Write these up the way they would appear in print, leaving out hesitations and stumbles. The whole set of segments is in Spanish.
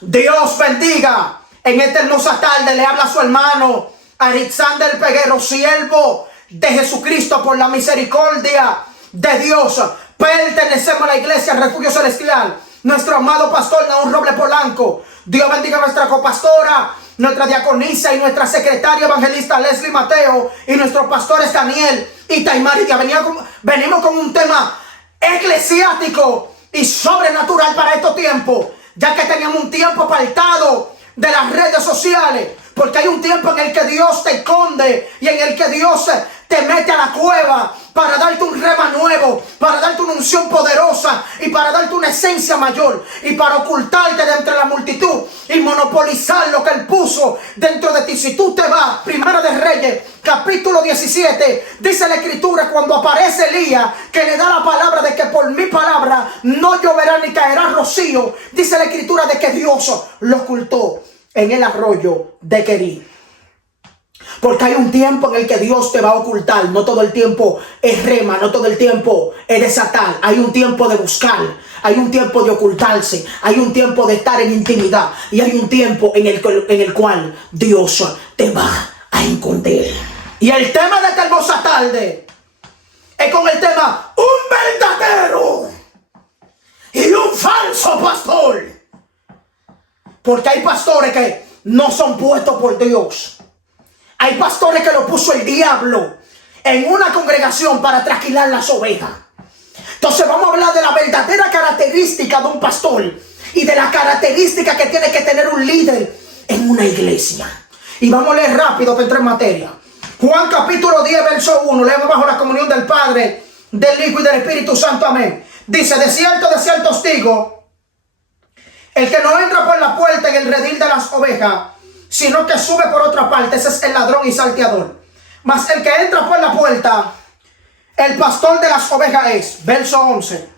Dios bendiga. En esta hermosa tarde le habla su hermano Alexander Peguero, siervo de Jesucristo por la misericordia de Dios. Pertenecemos a la iglesia Refugio Celestial. Nuestro amado pastor Naúl Robles Polanco. Dios bendiga a nuestra copastora, nuestra diaconisa y nuestra secretaria evangelista Leslie Mateo, y nuestros pastores Daniel y Taimaridia. Venimos con un tema eclesiástico y sobrenatural para estos tiempos, ya que teníamos un tiempo apartado de las redes sociales, porque hay un tiempo en el que Dios te esconde y en el que Dios te mete a la cueva para darte un rema nuevo, para darte una unción poderosa y para darte una esencia mayor y para ocultarte de entre la multitud y monopolizar lo que Él puso dentro de ti. Si tú te vas, Primera de Reyes, capítulo 17, dice la Escritura, cuando aparece Elías, que le da la palabra de que por mi palabra no lloverá ni caerá rocío, dice la Escritura de que Dios lo ocultó en el arroyo de Querí. Porque hay un tiempo en el que Dios te va a ocultar. No todo el tiempo es rema, no todo el tiempo es desatar. Hay un tiempo de buscar, hay un tiempo de ocultarse, hay un tiempo de estar en intimidad, y hay un tiempo en el cual Dios te va a esconder. Y el tema de esta hermosa tarde es con el tema un verdadero y un falso pastor. Porque hay pastores que no son puestos por Dios. Hay pastores que lo puso el diablo en una congregación para trasquilar las ovejas. Entonces vamos a hablar de la verdadera característica de un pastor y de la característica que tiene que tener un líder en una iglesia. Y vamos a leer rápido para entrar en materia. Juan capítulo 10, verso 1. Leemos bajo la comunión del Padre, del Hijo y del Espíritu Santo. Amén. Dice: de cierto os digo, el que no entra por la puerta en el redil de las ovejas, sino que sube por otra parte, ese es el ladrón y salteador. Mas el que entra por la puerta, el pastor de las ovejas es. Verso 11.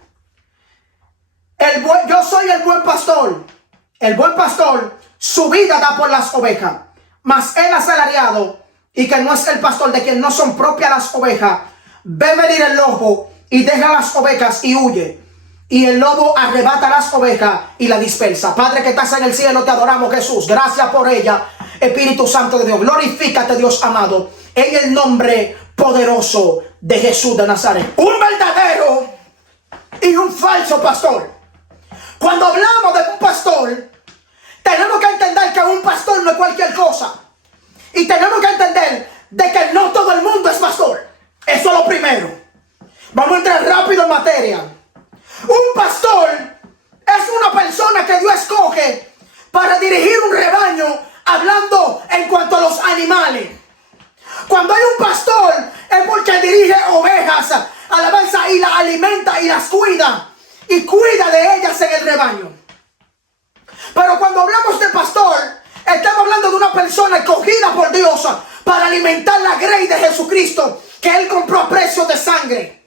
Yo soy el buen pastor. El buen pastor su vida da por las ovejas. Mas el asalariado, y que no es el pastor, de quien no son propias las ovejas, ve venir el lobo y deja las ovejas y huye. Y el lobo arrebata las ovejas y la dispersa. Padre que estás en el cielo, te adoramos, Jesús. Gracias por ella, Espíritu Santo de Dios. Glorifícate, Dios amado, en el nombre poderoso de Jesús de Nazaret. Un verdadero y un falso pastor. Cuando hablamos de un pastor, tenemos que entender que un pastor no es cualquier cosa. Y tenemos que entender de que no todo el mundo es pastor. Eso es lo primero. Vamos a entrar rápido en materia. Un pastor es una persona que Dios escoge para dirigir un rebaño, hablando en cuanto a los animales. Cuando hay un pastor es porque dirige ovejas, alabanza, y las alimenta y las cuida, y cuida de ellas en el rebaño. Pero cuando hablamos de pastor, estamos hablando de una persona escogida por Dios para alimentar la grey de Jesucristo, que Él compró a precio de sangre.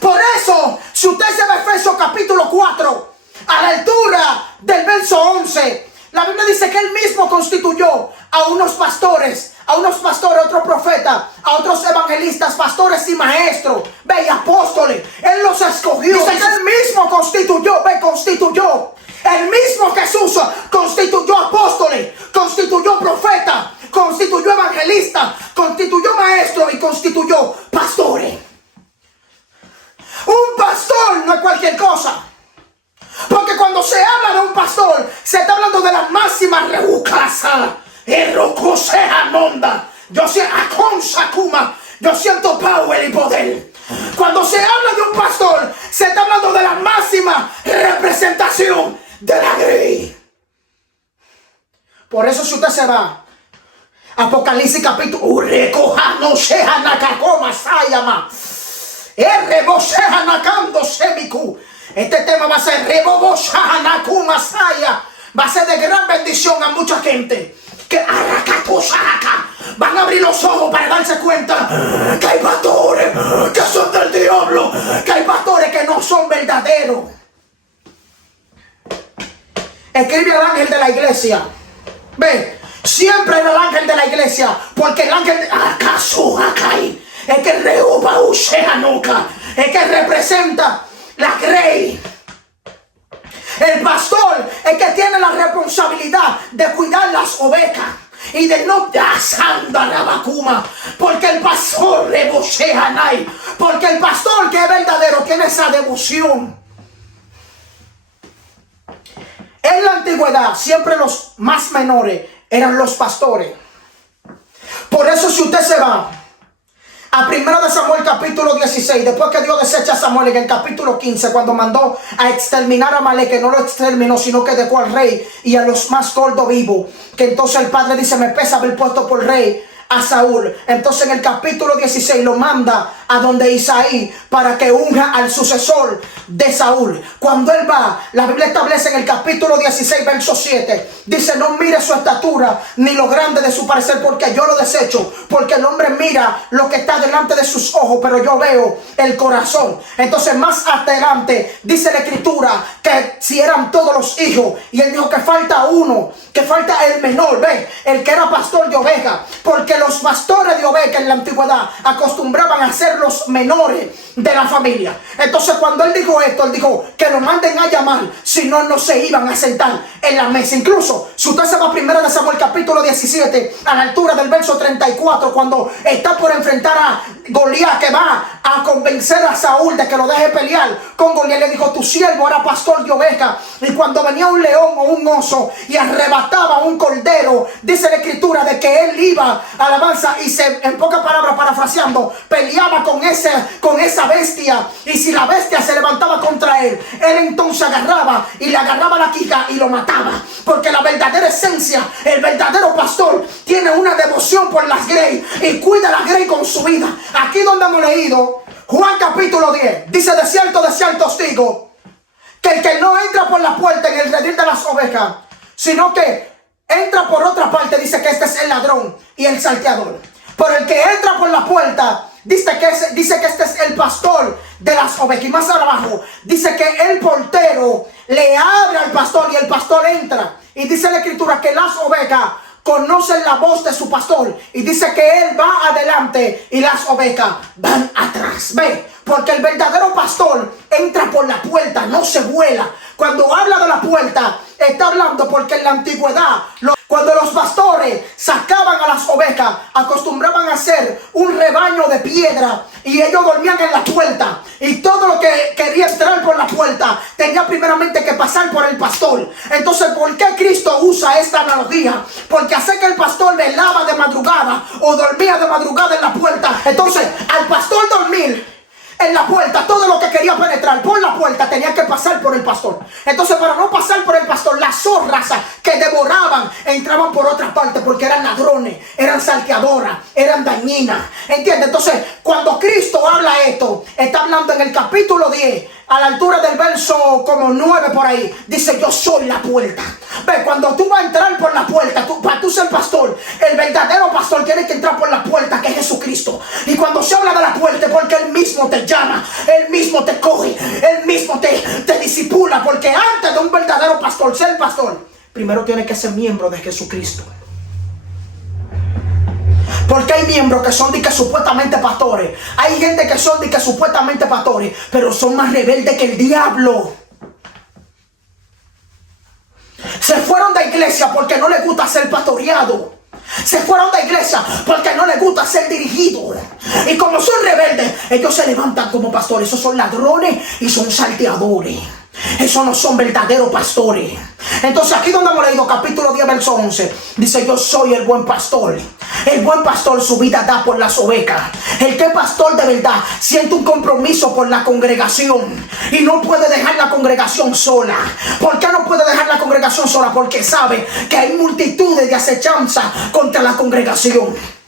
Por eso, si usted se va a Efesios capítulo 4, a la altura del verso 11, la Biblia dice que Él mismo constituyó a unos pastores, otros profetas, a otros evangelistas, pastores y maestros, y apóstoles. Él los escogió. Dice que Él mismo constituyó. El mismo Jesús constituyó apóstoles, constituyó profetas, constituyó evangelistas, constituyó maestros y constituyó pastores. Un pastor no es cualquier cosa. Porque cuando se habla de un pastor, se está hablando de la máxima rebucasa. Yo siento power y poder. Cuando se habla de un pastor, se está hablando de la máxima representación de la grey. Por eso, si usted se va Apocalipsis capítulo este tema va a ser va a ser de gran bendición a mucha gente que van a abrir los ojos para darse cuenta que hay pastores que son del diablo, que hay pastores que no son verdaderos. Escribe al ángel de la iglesia. Ve, siempre el ángel de la iglesia, porque el ángel de es que es que representa la grey. El pastor es que ovejas y de no asanda la vacuna, porque el pastor rebosea nai, porque el pastor que es verdadero tiene esa devoción. En la antigüedad siempre los más menores eran los pastores. Por eso si usted se va a 1 de Samuel capítulo 16, después que Dios desecha a Samuel en el capítulo 15, cuando mandó a exterminar a Amalek, que no lo exterminó, sino que dejó al rey y a los más gordos vivos, que entonces el padre dice, me pesa haber puesto por rey a Saúl. Entonces en el capítulo 16 lo manda a donde Isaí para que unja al sucesor de Saúl. Cuando él va, la Biblia establece en el capítulo 16 verso 7, dice, no mire su estatura ni lo grande de su parecer, porque yo lo desecho, porque el hombre mira lo que está delante de sus ojos, pero yo veo el corazón. Entonces más adelante dice la escritura que si eran todos los hijos, y él dijo que falta uno, que falta el menor, ve, el que era pastor de ovejas, porque los pastores de ovejas en la antigüedad acostumbraban a ser los menores de la familia. Entonces cuando él dijo esto, él dijo que lo manden a llamar, si no, no se iban a sentar en la mesa. Incluso si usted se va a 1 de Samuel capítulo 17, a la altura del verso 34, cuando está por enfrentar a Goliat, que va a convencer a Saúl de que lo deje pelear con Goliat, le dijo, tu siervo era pastor de ovejas, y cuando venía un león o un oso y arrebataba un cordero, dice la escritura de que él iba a alabanza y se, en pocas palabras parafraseando, peleaba con esa bestia, y si la bestia se levantaba contra él, él entonces agarraba y le agarraba la quija y lo mataba, porque la verdadera esencia, el verdadero pastor tiene una devoción por las grey y cuida las grey con su vida. Aquí donde hemos leído Juan capítulo 10, dice, de cierto os digo, que el que no entra por la puerta en el redil de las ovejas, sino que entra por otra parte, dice que este es el ladrón y el salteador. Pero el que entra por la puerta, dice que este es el pastor de las ovejas. Y más abajo dice que el portero le abre al pastor y el pastor entra. Y dice la escritura que las ovejas conocen la voz de su pastor, y dice que él va adelante y las ovejas van atrás. Ve, porque el verdadero pastor entra por la puerta, no se vuela. Cuando habla de la puerta, está hablando porque en la antigüedad, cuando los pastores sacaban a las ovejas, acostumbraban a hacer un rebaño de piedra, y ellos dormían en la puerta, y todo lo que quería entrar por la puerta tenía primeramente que pasar por el pastor. Entonces, ¿por qué Cristo usa esta analogía? Porque hace que el pastor velaba de madrugada o dormía de madrugada en la puerta. Entonces, al pastor dormir en la puerta, todo lo que quería penetrar por la puerta tenía que pasar por el pastor. Entonces, para no pasar por el pastor, las zorras que devoraban entraban por otra parte, porque eran ladrones, eran salteadoras, eran dañinas. ¿Entiendes? Entonces, cuando Cristo habla esto, está hablando en el capítulo 10, a la altura del verso como 9 por ahí, dice, yo soy la puerta. Ve, cuando tú vas a entrar por la puerta, para tú ser pastor, el verdadero pastor tiene que entrar por la puerta, que es Jesucristo. Y cuando se habla de la puerta, porque Él mismo te llama, Él mismo te coge, Él mismo te disipula, porque antes de un verdadero pastor, ser pastor, primero tiene que ser miembro de Jesucristo. Porque hay miembros que son de que supuestamente pastores, hay gente que son de que supuestamente pastores, pero son más rebeldes que el diablo. Se fueron de iglesia porque no les gusta ser pastoreado. Se fueron de iglesia porque no les gusta ser dirigido. Y como son rebeldes, ellos se levantan como pastores. Esos son ladrones y son salteadores. Esos no son verdaderos pastores. Entonces aquí donde hemos leído capítulo 10 verso 11, dice, yo soy el buen pastor. El buen pastor su vida da por las ovejas. El que es pastor de verdad siente un compromiso por la congregación y no puede dejar la congregación sola. ¿Por qué no puede dejar la congregación sola? Porque sabe que hay multitudes de acechanza contra la congregación.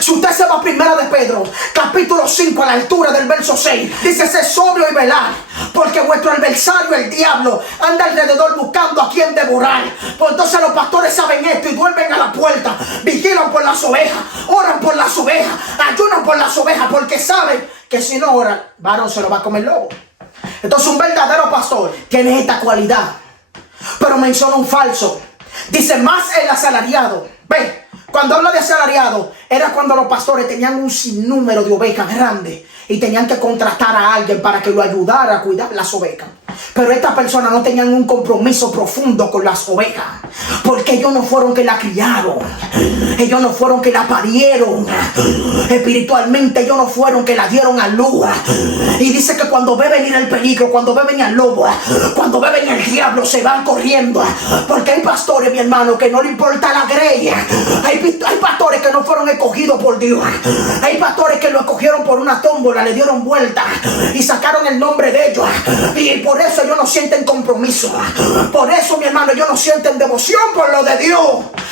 Si usted se va a 1 de Pedro capítulo 5, a la altura del verso 6, dice, sé sobrio y velar, porque vuestro adversario el diablo anda alrededor buscando a quien devorar. Pues entonces los pastores saben esto y duermen a la puerta, vigilan por las ovejas, oran por las ovejas, ayunan por las ovejas, porque saben que si no oran, varón se lo va a comer el lobo. Entonces un verdadero pastor tiene esta cualidad, pero menciona un falso. Dice, más el asalariado. Ve, cuando habla de asalariado, era cuando los pastores tenían un sinnúmero de ovejas grandes y tenían que contratar a alguien para que lo ayudara a cuidar las ovejas. Pero estas personas no tenían un compromiso profundo con las ovejas. ¿Por Porque ellos no fueron que la criaron. Ellos no fueron que la parieron. Espiritualmente ellos no fueron que la dieron a luz. Y dice que cuando ve venir el peligro, cuando ve venir el lobo, cuando ve venir el diablo, se van corriendo. Porque hay pastores, mi hermano, que no le importa la grey. Hay pastores que no fueron escogidos por Dios. Hay pastores que lo escogieron por una tómbola, le dieron vuelta y sacaron el nombre de ellos. Y por eso ellos no sienten compromiso. Por eso, mi hermano, ellos no sienten devoción por lo de Dios.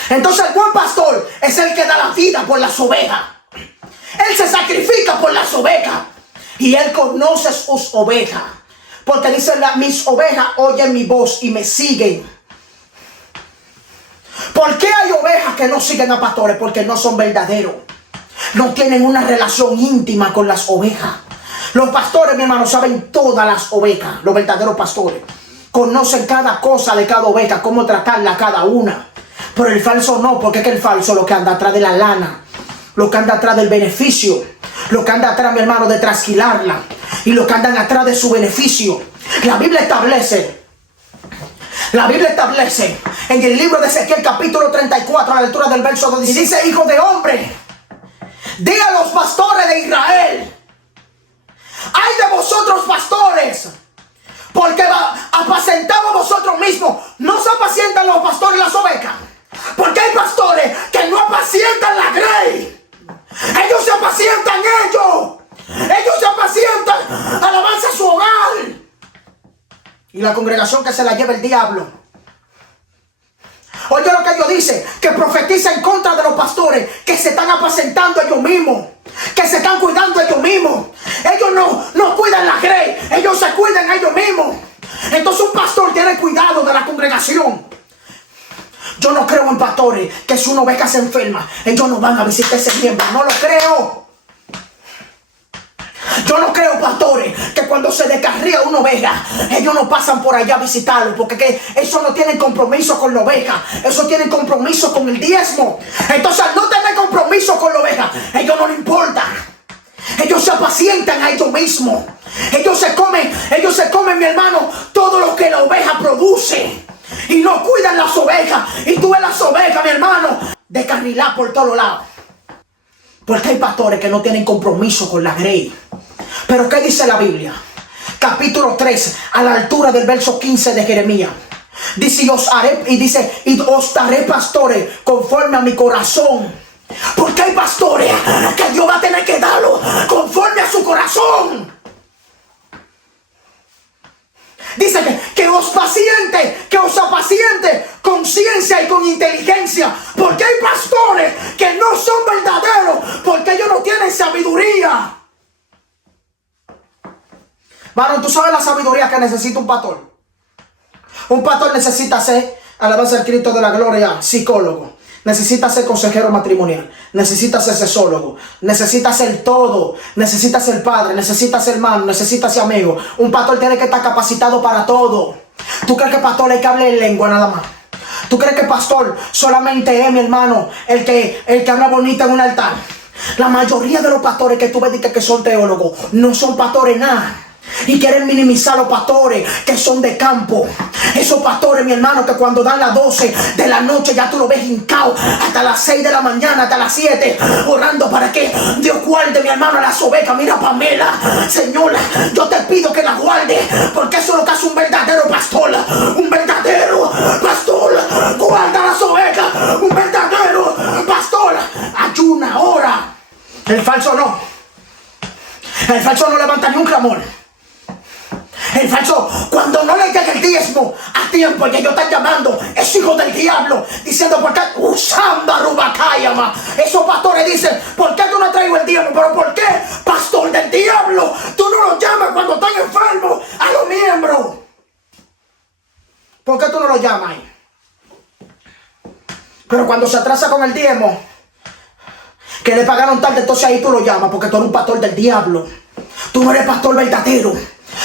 Entonces el buen pastor es el que da la vida por las ovejas. Él se sacrifica por las ovejas. Y él conoce sus ovejas. Porque dice, mis ovejas oyen mi voz y me siguen. ¿Por qué hay ovejas que no siguen a pastores? Porque no son verdaderos. No tienen una relación íntima con las ovejas. Los pastores, mi hermano, saben todas las ovejas. Los verdaderos pastores conocen cada cosa de cada oveja, cómo tratarla cada una. Pero el falso no, porque es que el falso lo que anda atrás de la lana, lo que anda atrás del beneficio, lo que anda atrás, mi hermano, de trasquilarla, y lo que andan atrás de su beneficio. La Biblia establece en el libro de Ezequiel capítulo 34 a la altura del verso 2, dice: hijo de hombre, di a los pastores de Israel, ay de vosotros pastores, porque apacentamos vosotros mismos. No se apacientan los pastores las ovejas. Porque hay pastores que no apacientan la grey. Ellos se apacientan ellos. Ellos se apacientan. Alabanza a su hogar. Y la congregación que se la lleva el diablo. Oye lo que Dios dice, que profetiza en contra de los pastores que se están apacentando ellos mismos, que se están cuidando ellos mismos. Ellos no cuidan la grey, ellos se cuidan ellos mismos. Entonces un pastor tiene cuidado de la congregación. Yo no creo en pastores que si una oveja se enferma, ellos no van a visitar ese miembro. No lo creo. Yo no creo, pastores, que cuando se descarría una oveja, ellos no pasan por allá a visitarlo, porque eso no tiene compromiso con la oveja. Eso tiene compromiso con el diezmo. Entonces, al no tener compromiso con la oveja, ellos no les importa. Ellos se apacientan a ellos mismos. Ellos se comen, mi hermano, todo lo que la oveja produce. Y no cuidan las ovejas. Y tú ves las ovejas, mi hermano, descarrilar por todos lados. Porque hay pastores que no tienen compromiso con la grey. Pero ¿qué dice la Biblia? Capítulo 3, a la altura del verso 15 de Jeremías. Dice, y os daré pastores conforme a mi corazón. Porque hay pastores que Dios va a tener que darlo conforme a su corazón. Dice que os apaciente con ciencia y con inteligencia. Porque hay pastores que no son verdaderos, porque ellos no tienen sabiduría. Varón, tú sabes la sabiduría que necesita un pastor. Un pastor necesita ser, alabanza al Cristo de la gloria, psicólogo. Necesita ser consejero matrimonial. Necesita ser sexólogo. Necesita ser todo. Necesita ser padre. Necesita ser hermano. Necesita ser amigo. Un pastor tiene que estar capacitado para todo. ¿Tú crees que pastor hay que hable en lengua nada más? ¿Tú crees que pastor solamente es, mi hermano, el que habla bonito en un altar? La mayoría de los pastores que tú ves que son teólogos no son pastores nada. Y quieren minimizar a los pastores que son de campo. Esos pastores, mi hermano, que cuando dan las 12 de la noche ya tú lo ves hincado hasta las 6 de la mañana, hasta las 7, orando para que Dios guarde, mi hermano, a las ovejas. Mira, Pamela, Señora, yo te pido que las guarde, porque eso es lo que hace un verdadero pastor. Un verdadero pastor guarda las ovejas. Un verdadero pastor ayuna, ora. El falso no. El falso no levanta ni un clamor. El falso, cuando no le llega el diezmo a tiempo, y ellos están llamando, es hijo del diablo, diciendo, ¿por qué? Usamba Rubacayama. Esos pastores dicen, ¿por qué tú no traes el diezmo? ¿Pero por qué, pastor del diablo? Tú no los llamas cuando están enfermos a los miembros. ¿Por qué tú no los llamas ahí? Pero cuando se atrasa con el diezmo, que le pagaron tarde, entonces ahí tú lo llamas, porque tú eres un pastor del diablo. Tú no eres pastor verdadero.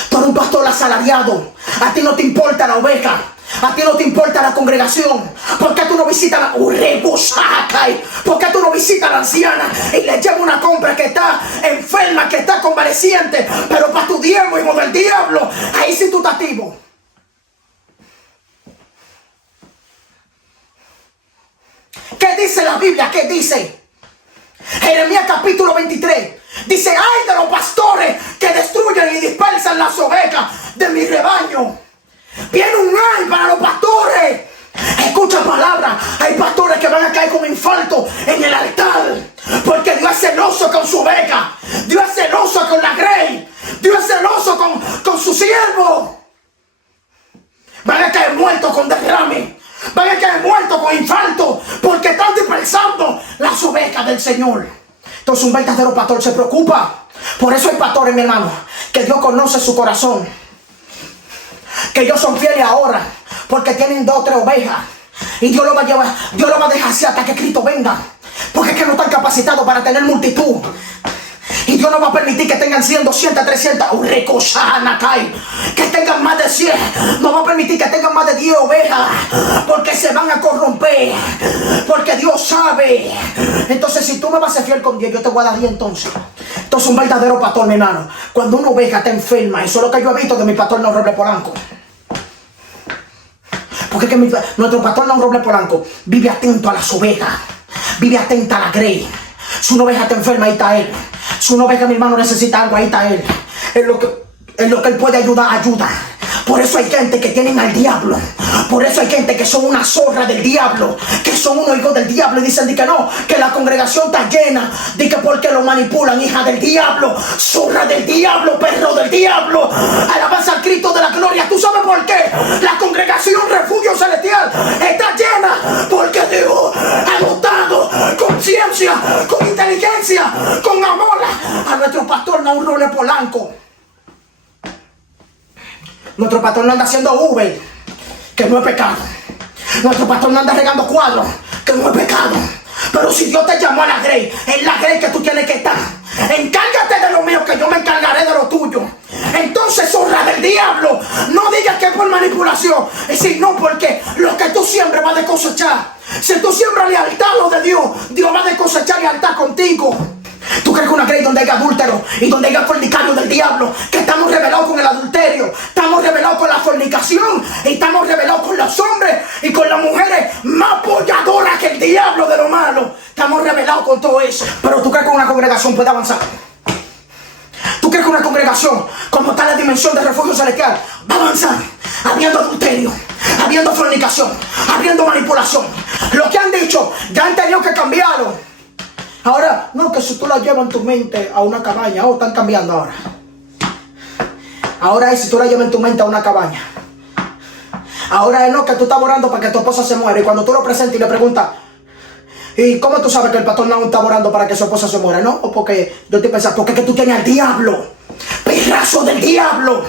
Tú eres un pastor asalariado. A ti no te importa la oveja. A ti no te importa la congregación. ¿Por qué tú no visitas la Urebusacay? ¿Por qué tú no visitas a la anciana y le llevas una compra que está enferma, que está convaleciente? Pero para tu diezmo, hijo del diablo, ahí sí tú estás activo. dice la Biblia? ¿Qué dice? Jeremías capítulo 23. Dice, ay de los pastores que destruyen y dispersan las ovejas de mi rebaño. Viene un ay para los pastores. Escucha palabra. Hay pastores que van a caer con infarto en el altar. Porque Dios es celoso con su oveja. Dios es celoso con la grey. Dios es celoso con su siervo. Van a caer muertos con derrame. Van a caer muertos con infarto. Porque están dispersando las ovejas del Señor. Entonces un verdadero pastor se preocupa. Por eso hay pastores, mi hermano, que Dios conoce su corazón. Que ellos son fieles ahora. Porque tienen 2 o 3 ovejas. Y Dios lo va a llevar. Dios lo va a dejar así hasta que Cristo venga. Porque es que no están capacitados para tener multitud. Y Dios no va a permitir que tengan 100, 200, 300. Que tengan más de 100. No va a permitir que tengan más de 10 ovejas. Porque se van a corromper. Porque Dios sabe. Entonces si tú me vas a ser fiel con Dios, yo te voy a dar 10 entonces. Entonces un verdadero pastor, mi hermano, cuando una oveja está enferma, eso es lo que yo he visto de mi pastor No Roble Polanco. Porque es que nuestro pastor No Roble Polanco vive atento a las ovejas. Vive atento a la grey. Si una oveja está enferma, ahí está él. Si una oveja, mi hermano, necesita algo, ahí está él. En lo que él puede ayudar, ayuda. Por eso hay gente que tienen al diablo. Por eso hay gente que son una zorra del diablo. Que son unos hijos del diablo. Y dicen que no, que la congregación está llena. De que porque lo manipulan, hija del diablo. Zorra del diablo, perro del diablo. Alabanza al Cristo de la gloria. ¿Tú sabes por qué? La congregación Refugio Celestial está llena. Porque Dios ha dotado con ciencia, con inteligencia, con amor a nuestro pastor No Roble Polanco. Nuestro pastor no anda haciendo Uber, que no es pecado. Nuestro pastor no anda regando cuadros, que no es pecado. Pero si Dios te llamó a la grey, es la grey que tú tienes que estar. Encárgate de lo mío, que yo me encargaré de lo tuyo. Entonces, zorra del diablo, no digas que es por manipulación, sino porque lo que tú siembres va a cosechar. Si tú siembras lealtad a lo de Dios, Dios va a cosechar lealtad contigo. ¿Tú crees que una grey donde haya adúltero y donde haya fornicario del diablo, que estamos revelados con el adulterio, estamos revelados con la fornicación, y estamos revelados con los hombres y con las mujeres más apoyadoras que el diablo de lo malo? Estamos revelados con todo eso. Pero ¿tú crees que una congregación puede avanzar? ¿Tú crees que una congregación, como está la dimensión de Refugio Celestial, va a avanzar habiendo adulterio, habiendo fornicación, habiendo manipulación? Lo que han dicho, ya han tenido que cambiarlo. Ahora, no, que si tú la llevas en tu mente a una cabaña, están cambiando ahora. Ahora es si tú la llevas en tu mente a una cabaña. Ahora es no, que tú estás orando para que tu esposa se muera. Y cuando tú lo presentas y le preguntas, ¿y cómo tú sabes que el pastor no está orando para que su esposa se muera? No, o porque yo te pensaba, porque es que tú tienes al diablo. Perrazo del diablo.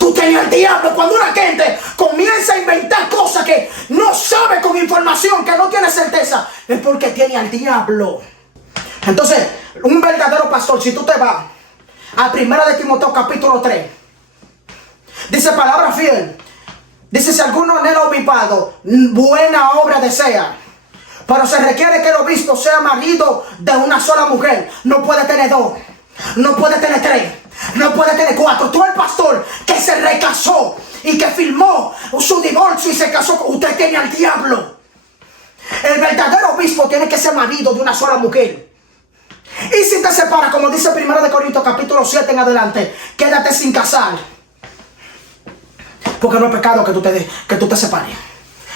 Tú tienes al diablo. Cuando una gente comienza a inventar cosas que no sabe con información, que no tiene certeza, es porque tiene al diablo. Entonces, un verdadero pastor, si tú te vas a 1 de Timoteo capítulo 3, dice palabra fiel. Dice, si alguno anhela obispado, buena obra desea. Pero se requiere que el obispo sea marido de una sola mujer. No puede tener 2, no puede tener 3, no puede tener 4. Tú el pastor que se recasó y que firmó su divorcio y se casó, usted tiene al diablo. El verdadero obispo tiene que ser marido de una sola mujer. Y si te separas, como dice 1 de Corintios capítulo 7 en adelante, quédate sin casar. Porque no es pecado que tú te separes.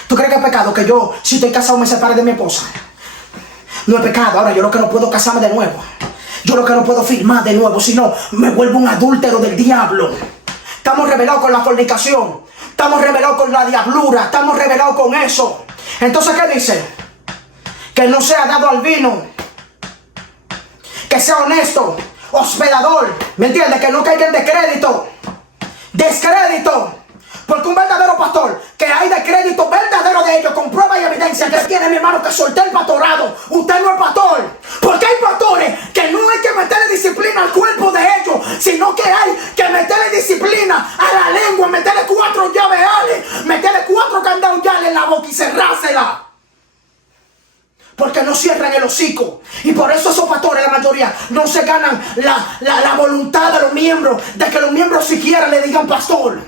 ¿Tú crees que es pecado que yo, si estoy casado, me separe de mi esposa? No es pecado. Ahora yo lo que no puedo casarme de nuevo. Yo lo que no puedo firmar de nuevo, sino me vuelvo un adúltero del diablo. Estamos revelados con la fornicación. Estamos revelados con la diablura. Estamos revelados con eso. Entonces, ¿qué dice? Que no sea dado al vino. Que sea honesto, hospedador, ¿me entiendes? Que no caiga en descrédito. Porque un verdadero pastor, que hay descrédito verdadero de ellos, con prueba y evidencia, que tiene, mi hermano, que soltar el pastorado. Usted no es pastor. Porque hay pastores que no hay que meterle disciplina al cuerpo de ellos, sino que hay que meterle disciplina a la lengua, meterle 4 llaves ales, meterle 4 candados en la boca y cerrársela. Porque no cierran el hocico. Y por eso esos pastores, la mayoría, no se ganan la voluntad de los miembros, de que los miembros siquiera le digan pastor.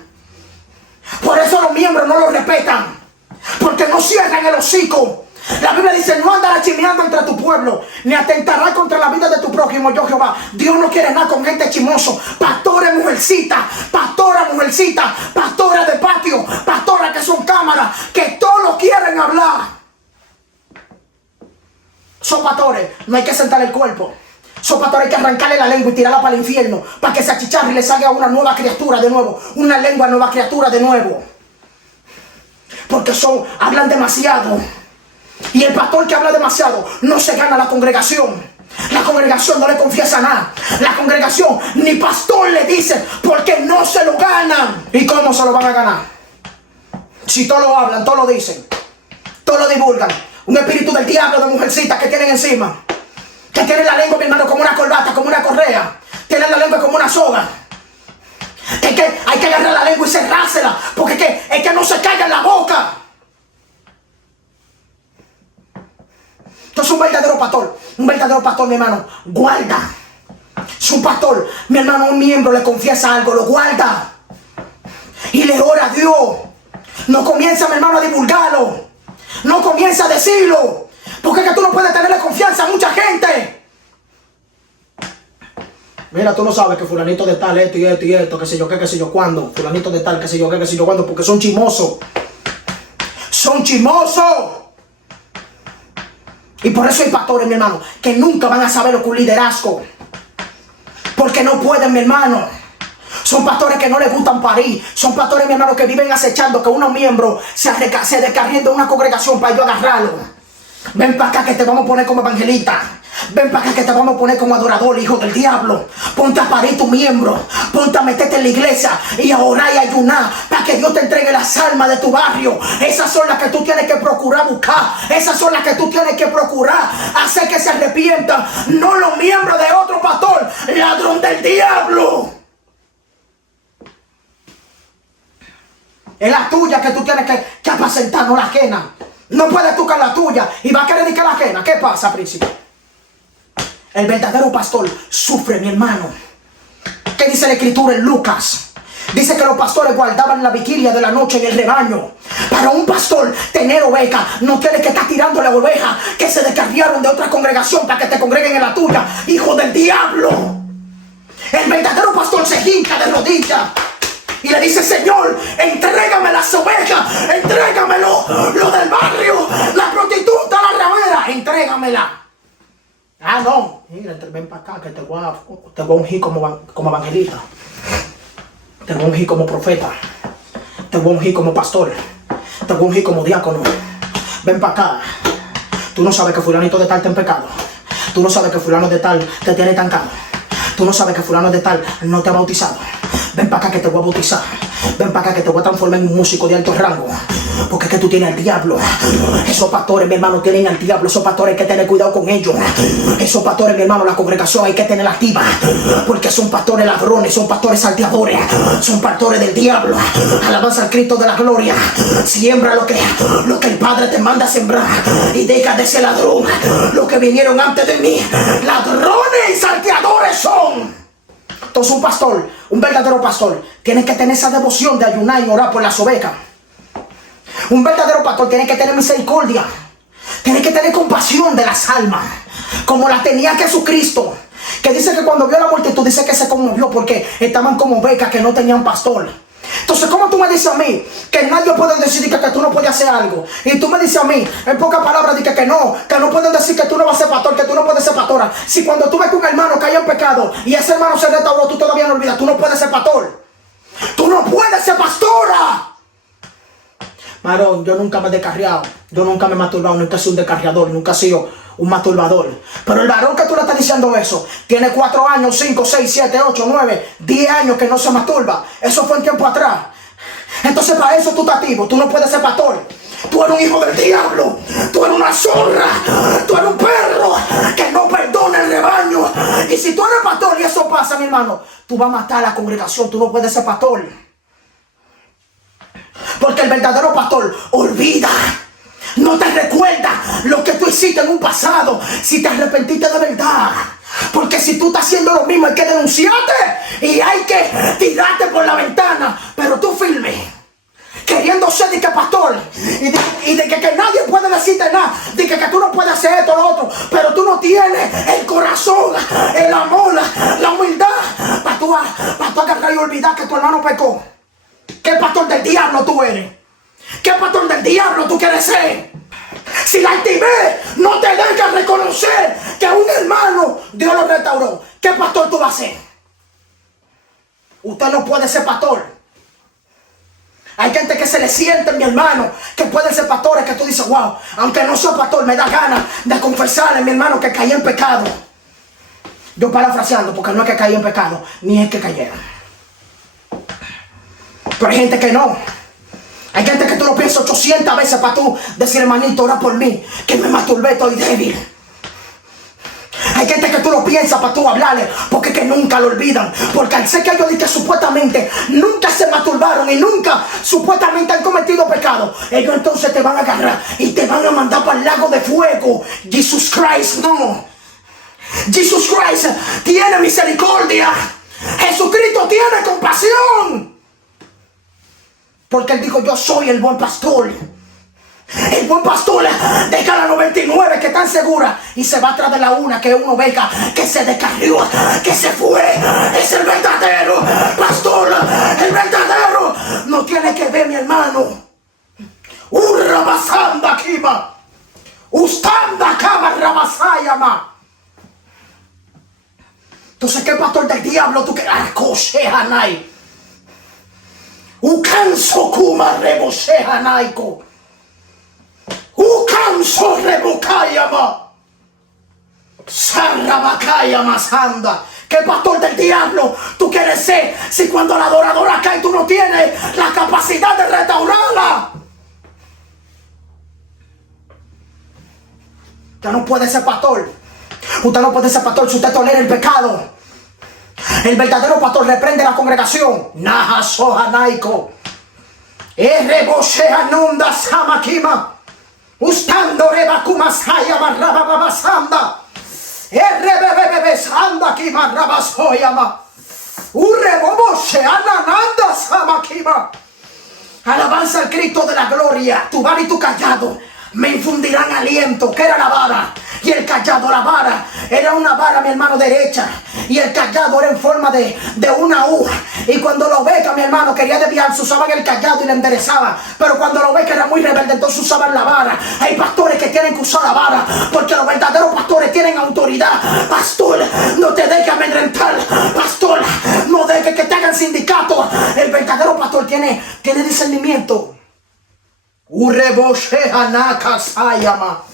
Por eso los miembros no lo respetan. Porque no cierran el hocico. La Biblia dice, no andarás chismeando entre tu pueblo, ni atentarás contra la vida de tu prójimo, yo Jehová. Dios no quiere nada con gente chismoso. Pastores, mujercitas, pastoras, mujercitas, pastoras de patio, pastoras que son cámaras, que todos quieren hablar. Son pastores, no hay que sentar el cuerpo. Son pastores, hay que arrancarle la lengua y tirarla para el infierno, para que se achicharre y le salga una nueva criatura de nuevo, una lengua nueva criatura de nuevo. Porque hablan demasiado. Y el pastor que habla demasiado no se gana la congregación. La congregación no le confiesa nada. La congregación ni pastor le dice, porque no se lo ganan. ¿Y cómo se lo van a ganar? Si todos lo hablan, todos lo dicen, todos lo divulgan. Un espíritu del diablo de mujercitas que tienen encima, que tienen la lengua, mi hermano, como una corbata, como una correa. Tienen la lengua como una soga. Hay que agarrar la lengua y cerrársela, porque es que no se caiga en la boca. Entonces un verdadero pastor, mi hermano, guarda. Es un pastor, mi hermano, un miembro le confiesa algo, lo guarda y le ora a Dios. No comienza, mi hermano, a divulgarlo. No comienza a decirlo, porque es que tú no puedes tenerle confianza a mucha gente. Mira, tú no sabes que fulanito de tal, esto y esto y esto, qué sé yo qué, qué sé yo cuándo. Fulanito de tal, qué sé yo qué, qué sé yo cuándo, porque son chismosos. Son chismosos. Y por eso hay pastores, mi hermano, que nunca van a saber lo que es un liderazgo. Porque no pueden, mi hermano. Son pastores que no les gustan parir. Son pastores, mi hermano, que viven acechando que unos miembros se descarrien de una congregación para yo agarrarlo. Ven para acá que te vamos a poner como evangelista. Ven para acá que te vamos a poner como adorador, hijo del diablo. Ponte a parir tu miembro. Ponte a meterte en la iglesia y a orar y a ayunar para que Dios te entregue las almas de tu barrio. Esas son las que tú tienes que procurar buscar. Esas son las que tú tienes que procurar hacer que se arrepientan. No los miembros de otro pastor, ladrón del diablo. Es la tuya que tú tienes que apacentar, no la ajena. No puedes tocar la tuya y vas a querer dedicar la ajena. ¿Qué pasa, príncipe? El verdadero pastor sufre, mi hermano. ¿Qué dice la escritura en Lucas? Dice que los pastores guardaban la vigilia de la noche en el rebaño. Para un pastor tener oveja no tiene que estar tirando la oveja que se descarriaron de otra congregación para que te congreguen en la tuya, hijo del diablo. El verdadero pastor se hinca de rodillas y le dice, Señor, entrégame las ovejas, entrégame lo del barrio, la prostituta, la ramera, entrégamela. Ah, no, mira, ven para acá que te voy a ungir como evangelista. Te voy a ungir como profeta. Te voy a ungir como pastor. Te voy a ungir como diácono. Ven para acá. Tú no sabes que fulanito de tal está en pecado. Tú no sabes que fulano de tal te tiene estancado. Tú no sabes que fulano de tal no te ha bautizado. Ven para acá que te voy a bautizar. Ven para acá que te voy a transformar en un músico de alto rango. Porque es que tú tienes al diablo. Esos pastores, mi hermano, tienen al diablo. Esos pastores hay que tener cuidado con ellos. Esos pastores, mi hermano, la congregación hay que tenerla activa. Porque son pastores ladrones, son pastores salteadores. Son pastores del diablo. Alabanza al Cristo de la gloria. Siembra lo que el Padre te manda a sembrar. Y deja de ser ladrón. Los que vinieron antes de mí, ladrones y salteadores son. Entonces un pastor, un verdadero pastor, tiene que tener esa devoción de ayunar y orar por las ovejas. Un verdadero pastor tiene que tener misericordia. Tiene que tener compasión de las almas, como la tenía Jesucristo, que dice que cuando vio a la multitud, dice que se conmovió porque estaban como ovejas que no tenían pastor. Entonces, ¿cómo tú me dices a mí que nadie puede decir que tú no puedes hacer algo? Y tú me dices a mí, en pocas palabras, que no pueden decir que tú no vas a ser pastor, que tú no puedes ser pastora. Si cuando tú ves que un hermano cayó en pecado y ese hermano se restauró, tú todavía no olvidas, tú no puedes ser pastor. Tú no puedes ser pastora. Marón, yo nunca me he descarriado, yo nunca me he masturbado, nunca he sido un descarriador, nunca he sido un masturbador. Pero el varón que tú le estás diciendo eso, tiene 4 años, 5, 6, 7, 8, 9, 10 años que no se masturba. Eso fue en tiempo atrás. Entonces para eso tú estás activo, tú no puedes ser pastor. Tú eres un hijo del diablo, tú eres una zorra, tú eres un perro que no perdona el rebaño. Y si tú eres pastor y eso pasa, mi hermano, tú vas a matar a la congregación, tú no puedes ser pastor. Porque el verdadero pastor olvida, no te recuerda lo que tú hiciste en un pasado, si te arrepentiste de verdad. Porque si tú estás haciendo lo mismo, hay que denunciarte y hay que tirarte por la ventana. Pero tú firme, queriendo ser de que pastor y de que nadie puede decirte nada, tiene el corazón, el amor, la humildad para tú agarrar y olvidar que tu hermano pecó. ¿Qué pastor del diablo tú eres? ¿Qué pastor del diablo tú quieres ser? Si la altivez no te deja reconocer que a un hermano Dios lo restauró, ¿qué pastor tú vas a ser? Usted no puede ser pastor. Hay gente que se le siente, mi hermano, que pueden ser pastores, que tú dices, wow, aunque no soy pastor, me da ganas de confesarle, mi hermano, que caí en pecado. Yo parafraseando, porque no es que caí en pecado, ni es que cayera. Pero hay gente que no. Hay gente que tú lo piensas 800 veces para tú decir, hermanito, ora por mí, que me masturbé, estoy débil. Hay gente que tú lo piensas para tú hablarle, porque que nunca lo olvidan. Porque al ser que ellos dicen que supuestamente nunca se masturbaron y nunca supuestamente han cometido pecado, ellos entonces te van a agarrar y te van a mandar para el lago de fuego. Jesus Christ, no. Jesus Christ tiene misericordia. Jesucristo tiene compasión. Porque Él dijo, yo soy el buen pastor. El buen pastor deja la 99 que están seguras y se va atrás de la una, que es una oveja que se descarrió, que se fue. Es el verdadero pastor. El verdadero no tiene que ver, mi hermano. Urrabasanda kiba. Ustanda kama rabasayama. Entonces, ¿qué pastor del diablo tú quieres? Arcoshehanai. Ukanso kuma rebosehanaiko. Ukanso rebokayama. Sarrabakayama sanda. ¿Qué pastor del diablo tú quieres ser si cuando la adoradora cae tú no tienes la capacidad de restaurarla? Usted no puede ser pastor. Usted no puede ser pastor si usted tolera el pecado. El verdadero pastor reprende la congregación. Naha sohanaiko. Erreboshehanunda samakima. Ustando rebakumasaya marrabababasanda. Errebebebebe sanda kima rabasoyama. Urreboboshehanananda samakima. Alabanza al Cristo de la gloria. Tu vara y tu callado me infundirán aliento. ¿Qué era la vara? Y el callado, la vara era una vara, mi hermano, derecha, y el callado era en forma de una U. Y cuando la oveja, mi hermano, quería desviarse, usaban el callado y le enderezaban. Pero cuando la oveja era muy rebelde, entonces usaban la vara. Hay pastores que tienen que usar la vara, porque los verdaderos pastores tienen autoridad. Pastor, no te dejes amedrentar. Pastor, no dejes que te hagan sindicato. El verdadero pastor tiene discernimiento. Urreboshehanaka sayama.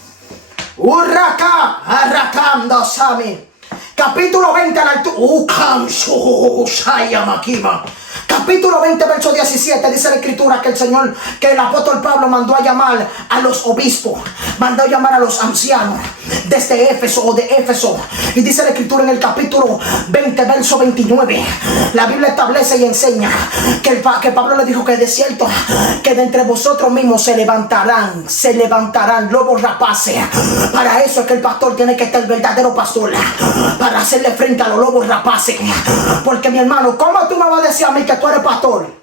Urraka arrakanda sami. Capítulo 20 a la altura. Ukanso sayama kima. Capítulo 20, verso 17, dice la escritura que el apóstol Pablo mandó a llamar a los obispos, mandó a llamar a los ancianos desde Éfeso o de Éfeso. Y dice la escritura en el capítulo 20, verso 29, la Biblia establece y enseña que Pablo le dijo que de cierto, que de entre vosotros mismos se levantarán lobos rapaces. Para eso es que el pastor tiene que estar el verdadero pastor, para hacerle frente a los lobos rapaces. Porque, mi hermano, ¿cómo tú me vas a decir a mí que tú eres pastor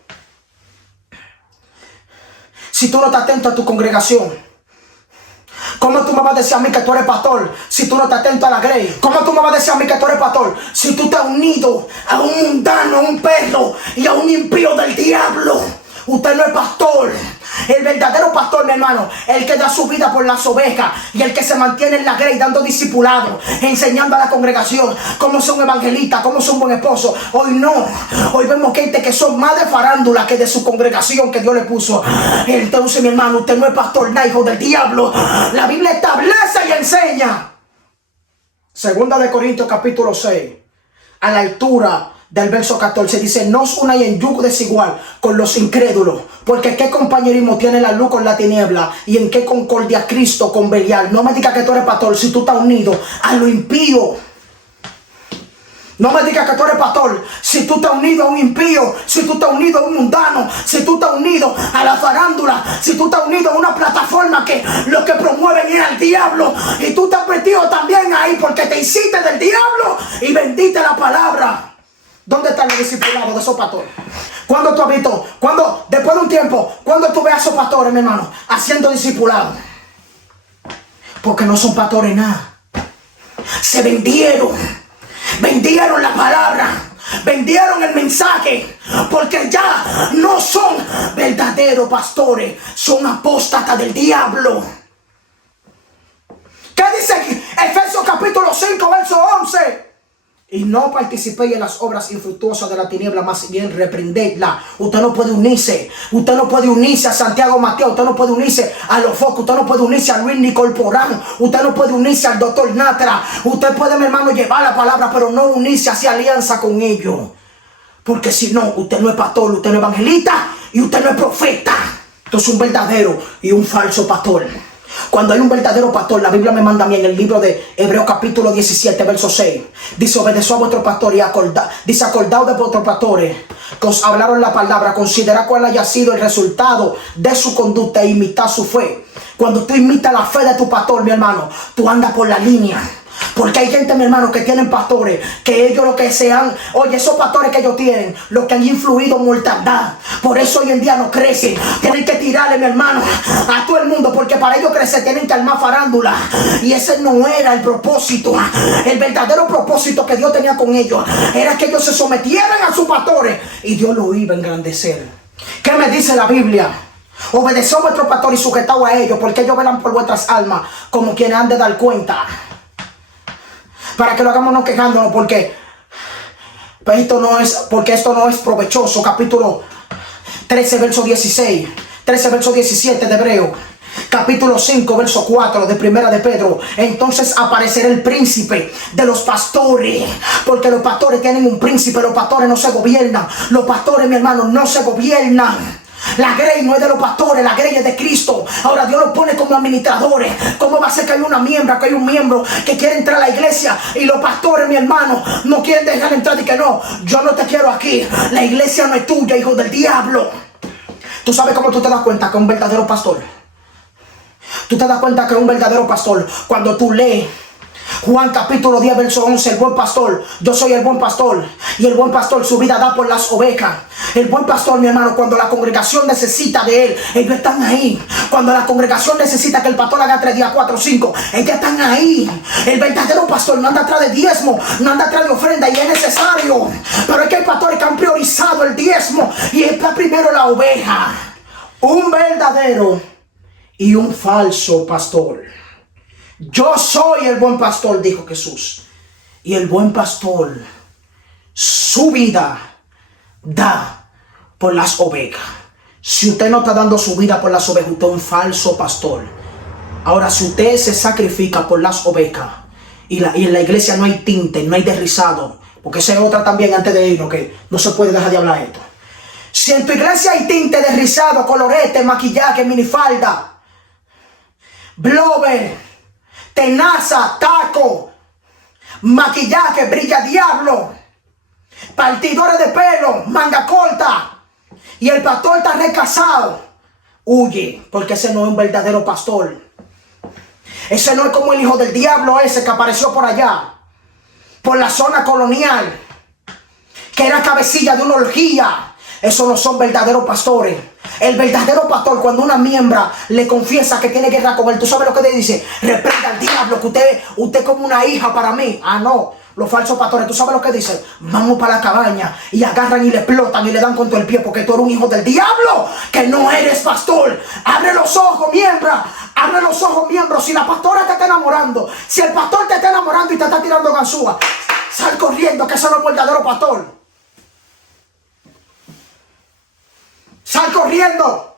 si tú no estás atento a tu congregación? ¿Cómo tú me vas a decir a mí que tú eres pastor si tú no estás atento a la grey? ¿Cómo tú me vas a decir a mí que tú eres pastor si tú estás unido a un mundano, a un perro y a un impío del diablo? Usted no es pastor. El verdadero pastor, mi hermano, el que da su vida por las ovejas y el que se mantiene en la grey dando discipulado, enseñando a la congregación cómo son evangelistas, cómo son buen esposo. Hoy no. Hoy vemos gente que son más de farándula que de su congregación que Dios le puso. Entonces, mi hermano, usted no es pastor, no, hijo del diablo. La Biblia establece y enseña. Segunda de Corintios capítulo 6, a la altura del verso 14, dice: no os unáis en yugo desigual con los incrédulos, porque qué compañerismo tiene la luz con la tiniebla, y en qué concordia Cristo con Belial. No me digas que tú eres pastor si tú estás unido a lo impío. No me digas que tú eres pastor si tú estás unido a un impío, si tú estás unido a un mundano, si tú estás unido a la farándula, si tú estás unido a una plataforma que lo que promueven es al diablo, y tú estás metido también ahí porque te hiciste del diablo y bendita la palabra. ¿Dónde están los discipulados de esos pastores? ¿Cuándo tú has visto? ¿Cuándo? Después de un tiempo, ¿cuándo tú ves a esos pastores, mi hermano, haciendo discipulados? Porque no son pastores nada. se vendieron. Vendieron la palabra. Vendieron el mensaje, porque ya no son verdaderos pastores, son apóstatas del diablo. ¿Qué dice Efesios capítulo 5, verso 11? Y no participéis en las obras infructuosas de la tiniebla, más bien reprendedla. Usted no puede unirse. Usted no puede unirse a Santiago Mateo. Usted no puede unirse a los Focos. Usted no puede unirse a Luis Nicolporán. Usted no puede unirse al doctor Natra. Usted puede, mi hermano, llevar la palabra, pero no unirse hacia alianza con ellos. Porque si no, usted no es pastor, usted no es evangelista y usted no es profeta. Entonces un verdadero y un falso pastor. Cuando hay un verdadero pastor, la Biblia me manda a mí en el libro de Hebreos capítulo 17, verso 6. Dice, obedeció a vuestro pastor y acordaos de vuestros pastores que os hablaron la palabra. Considerad cuál haya sido el resultado de su conducta e imitad su fe. Cuando tú imitas la fe de tu pastor, mi hermano, tú andas por la línea. Porque hay gente, mi hermano, que tienen pastores, que ellos lo que sean, oye, esos pastores que ellos tienen, los que han influido en mortandad. Por eso hoy en día no crecen. Tienen que tirarle, mi hermano, a todo el mundo, porque para ellos crecer tienen que armar farándula. Y ese no era el propósito. El verdadero propósito que Dios tenía con ellos era que ellos se sometieran a sus pastores y Dios lo iba a engrandecer. ¿Qué me dice la Biblia? Obedeció a vuestro pastor y sujetado a ellos, porque ellos velan por vuestras almas como quienes han de dar cuenta. Para que lo hagamos no quejándonos, porque esto no es provechoso. Capítulo 13, verso 16. 13, verso 17 de Hebreo. Capítulo 5, verso 4 de Primera de Pedro. Entonces aparecerá el príncipe de los pastores. Porque los pastores tienen un príncipe. Los pastores no se gobiernan. Los pastores, mi hermano, no se gobiernan. La grey no es de los pastores, la grey es de Cristo. Ahora Dios los pone como administradores. ¿Cómo va a ser que hay un miembro que quiere entrar a la iglesia y los pastores, mi hermano, no quieren dejar entrar? Y que no, yo no te quiero aquí. La iglesia no es tuya, hijo del diablo. ¿Tú sabes cómo tú te das cuenta que es un verdadero pastor? Tú te das cuenta que es un verdadero pastor cuando tú lees Juan capítulo 10, verso 11, el buen pastor. Yo soy el buen pastor. Y el buen pastor su vida da por las ovejas. El buen pastor, mi hermano, cuando la congregación necesita de él, ellos están ahí. Cuando la congregación necesita que el pastor haga 3 días, 4, 5, ellos están ahí. El verdadero pastor no anda atrás de diezmo, no anda atrás de ofrenda, y es necesario. Pero es que hay pastores que han priorizado el diezmo y está primero la oveja. Un verdadero y un falso pastor. Yo soy el buen pastor, dijo Jesús. Y el buen pastor su vida da por las ovejas. Si usted no está dando su vida por las ovejas, usted es un falso pastor. Ahora, si usted se sacrifica por las ovejas y en la iglesia no hay tinte, no hay derrizado, porque esa es otra también antes de irnos, que no se puede dejar de hablar esto. Si en tu iglesia hay tinte, derrizado, colorete, maquillaje, minifalda, blower, tenaza, taco, maquillaje, brilla diablo, partidores de pelo, manga corta, y el pastor está recasado, huye, porque ese no es un verdadero pastor. Ese no es como el hijo del diablo ese que apareció por allá, por la zona colonial, que era cabecilla de una orgía. Esos no son verdaderos pastores. El verdadero pastor, cuando una miembra le confiesa que tiene guerra con él, ¿tú sabes lo que le dice? Reprenda al diablo, que usted es como una hija para mí. Ah, no. Los falsos pastores, ¿tú sabes lo que dicen? Vamos para la cabaña y agarran y le explotan y le dan contra el pie porque tú eres un hijo del diablo, que no eres pastor. Abre los ojos, miembra. Abre los ojos, miembro. Si la pastora te está enamorando, si el pastor te está enamorando y te está tirando ganzúa, sal corriendo, que ese no es un verdadero pastor. ¡Sal corriendo!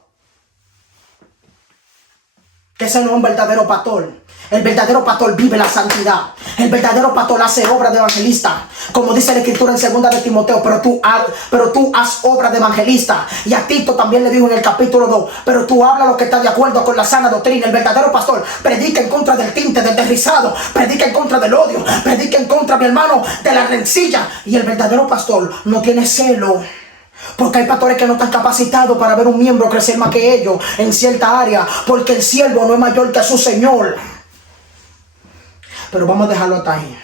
Que ese no es un verdadero pastor. El verdadero pastor vive la santidad. El verdadero pastor hace obra de evangelista. Como dice la escritura en 2 de Timoteo, pero tú haz obra de evangelista. Y a Tito también le dijo en el capítulo 2, pero tú habla lo que está de acuerdo con la sana doctrina. El verdadero pastor predica en contra del tinte, del derrizado. Predica en contra del odio. Predica en contra, mi hermano, de la rencilla. Y el verdadero pastor no tiene celo. Porque hay pastores que no están capacitados para ver un miembro crecer más que ellos en cierta área, porque el siervo no es mayor que su Señor. Pero vamos a dejarlo hasta ahí.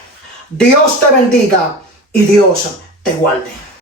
Dios te bendiga y Dios te guarde.